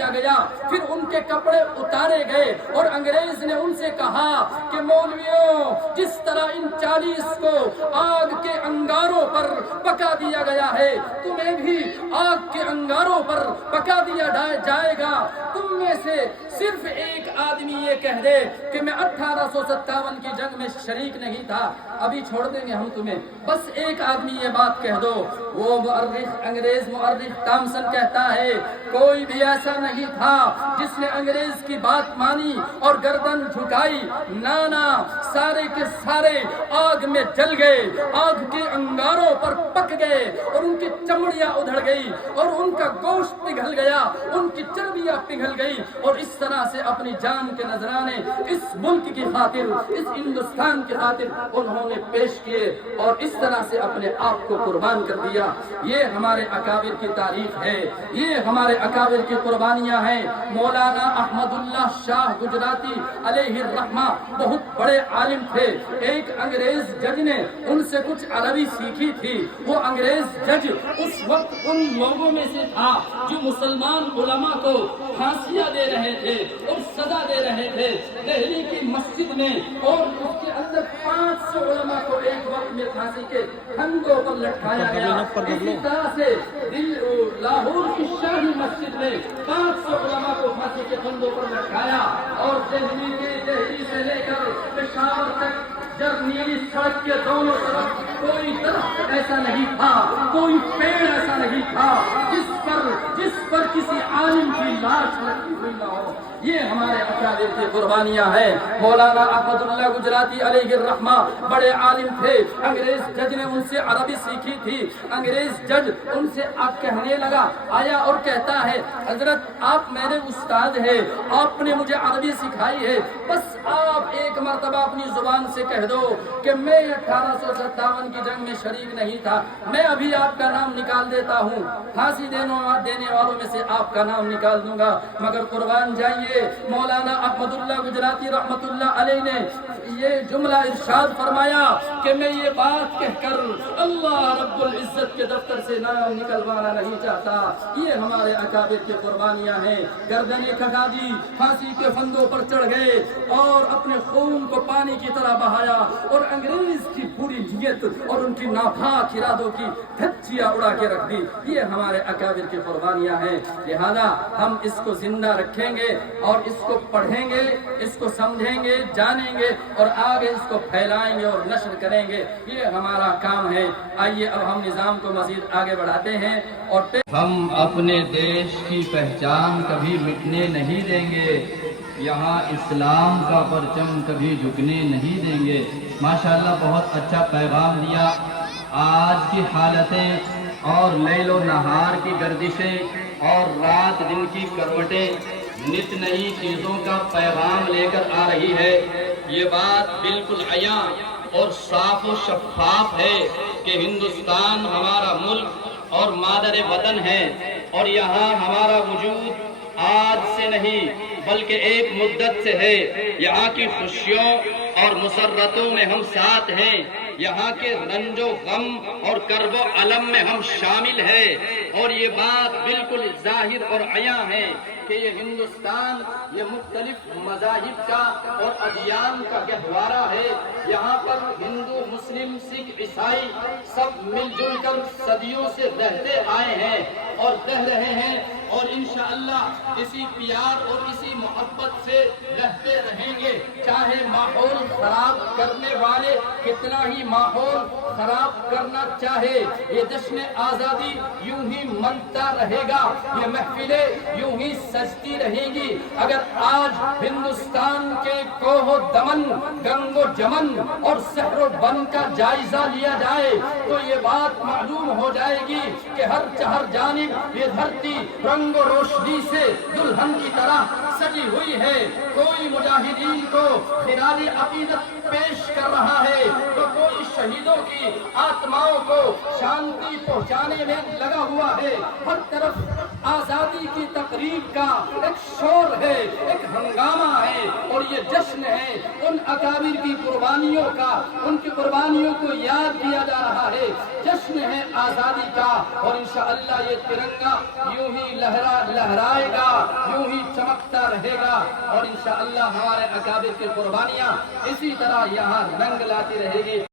دیا گیا، پھر ان کے کپڑے اتارے گئے اور انگریز نے ان سے کہا کہ مولویوں، جس طرح ان 40 کو آگ کے انگاروں پر پکا دیا گیا ہے، تمہیں بھی آگ کے انگاروں پر پکا دیا جائے گا۔ تم میں سے صرف ایک آدمی یہ کہہ دے کہ میں 1857 کی جنگ میں شریک نہیں تھا، ابھی چھوڑ دیں گے ہم تمہیں، بس ایک آدمی یہ بات کہہ دو۔ وہ انگریز مورخ ٹامسن کہتا ہے کوئی بھی ایسا نہیں تھا جس نے انگریز کی بات مانی اور گردن جھکائی، نانا سارے کے سارے آگ میں جل گئے، آگ کے انگاروں پر پک گئے اور ان کی چمڑیاں ادھڑ گئی اور ان کا گوشت پگھل گیا، ان کی چربیاں پگھل گئی، اور اس طرح سے اپنی جان کے نذرانے اس ملک کی خاطر، اس ہندوستان کی خاطر انہوں نے پیش کیے اور اس طرح سے اپنے آپ کو قربان کر دیا۔ یہ ہمارے اکابر کی تاریخ ہے، یہ ہمارے اکابر کی قربانیاں ہیں۔ مولانا احمد اللہ شاہ گجراتی علیہ الرحمہ بہت بڑے عالم تھے۔ ایک انگریز جج نے ان سے کچھ عربی سیکھی تھی۔ وہ انگریز جج اس وقت ان لوگوں میں سے تھا جو مسلمان علماء کو پھانسیاں دے رہے تھے اور سزا دے رہے تھے دہلی کی مسجد میں، اور اس کے اندر 500 علماء کو ایک وقت میں پھانسی کے پھندوں پر لٹکایا گیا۔ اسی طرح سے لاہور کی شاہی مسجد میں 500 علماء کو پھانسی کے پھندوں پر لٹکایا، اور دہلی سے لے کر پشاور تک جرنیلی سڑک کے دونوں طرف کوئی درخت ایسا نہیں تھا، کوئی پیڑ ایسا نہیں تھا جس پر کسی عالم کی لاش لگی ہوئی نہ ہو۔ یہ ہمارے اکابر کی قربانیاں ہیں۔ مولانا احمد اللہ گجراتی علیہ الرحمہ بڑے عالم تھے۔ انگریز جج نے ان سے عربی سیکھی تھی۔ انگریز جج ان سے آپ کہنے لگا، آیا اور کہتا ہے حضرت آپ میرے استاد ہیں، آپ نے مجھے عربی سکھائی ہے، بس آپ ایک مرتبہ اپنی زبان سے کہہ دو کہ میں 1857 کی جنگ میں شریک نہیں تھا، میں ابھی آپ کا نام نکال دیتا ہوں، پھانسی دینے والوں میں سے آپ کا نام نکال دوں گا، مگر قربان جائیے مولانا احمد اللہ گجراتی رحمت اللہ علیہ نے یہ جملہ ارشاد فرمایا کہ میں یہ بات کہہ کر اللہ رب العزت کے دفتر سے نام نکلوانا نہیں چاہتا۔ یہ ہمارے اکابر کی قربانیاں ہیں۔ گردنیں کٹا دی، پھانسی کے پھندوں پر چڑھ گئے اور اپنے خون کو پانی کی طرح بہایا، اور انگریز کی بری نیت اور ان کی ناپاک ارادوں کی دھجیاں اڑا کے رکھ دی۔ یہ ہمارے اکابر کی قربانیاں ہیں۔ لہذا ہم اس کو زندہ رکھیں گے اور اس کو پڑھیں گے، اس کو سمجھیں گے، جانیں گے اور آگے اس کو پھیلائیں گے اور نشر کریں گے۔ یہ ہمارا کام ہے۔ آئیے اب ہم نظام کو مزید آگے بڑھاتے ہیں اور ہم اپنے دیش کی پہچان کبھی مٹنے نہیں دیں گے، یہاں اسلام کا پرچم کبھی جھکنے نہیں دیں گے۔ ماشاءاللہ بہت اچھا پیغام دیا۔ آج کی حالتیں اور لیل و نہار کی گردشیں اور رات دن کی کروٹیں نت نئی چیزوں کا پیغام لے کر آ رہی ہے۔ یہ بات بالکل عیاں اور صاف و شفاف ہے کہ ہندوستان ہمارا ملک اور مادر وطن ہے، اور یہاں ہمارا وجود آج سے نہیں بلکہ ایک مدت سے ہے۔ یہاں کی خوشیوں اور مسرتوں میں ہم ساتھ ہیں، یہاں کے رنج و غم اور کرب و الم میں ہم شامل ہیں، اور یہ بات بالکل ظاہر اور عیاں ہے کہ یہ ہندوستان یہ مختلف مذاہب کا اور ادیان کا گہوارہ ہے۔ یہاں پر ہندو، مسلم، سکھ، عیسائی سب مل جل کر صدیوں سے رہتے آئے ہیں اور رہ رہے ہیں، اور انشاءاللہ اسی پیار اور اسی محبت سے رہتے رہیں گے، چاہے ماحول خراب کرنے والے کتنا ہی ماحول خراب کرنا چاہے۔ یہ جشن آزادی یوں ہی منتا رہے گا، یہ محفلیں یوں ہی سجتی رہیں گی۔ اگر آج ہندوستان کے کوہ و دمن، گنگ و جمن اور سحر و بن کا جائزہ لیا جائے تو یہ بات معلوم ہو جائے گی کہ ہر جانب یہ دھرتی رنگ و روشنی سے دلہن کی طرح سجی ہوئی ہے۔ کوئی مجاہدین کو خراج عقیدت پیش کر رہا ہے تو کوئی شہیدوں کی آتماؤں کو شانتی پہنچانے میں لگا ہوا ہے۔ ہر طرف آزادی کی تقریب کا ایک شور ہے، ایک ہنگامہ ہے، اور یہ جشن ہے ان اکابر کی قربانیوں کا، ان کی قربانیوں کو یاد کیا جا رہا ہے۔ جشن ہے آزادی کا، اور انشاءاللہ یہ ترنگا یوں ہی لہرائے گا، یوں چمکتا رہے گا اور انشاءاللہ ہمارے اکابر کی قربانیاں اسی طرح یہاں رنگ لاتی رہے گی.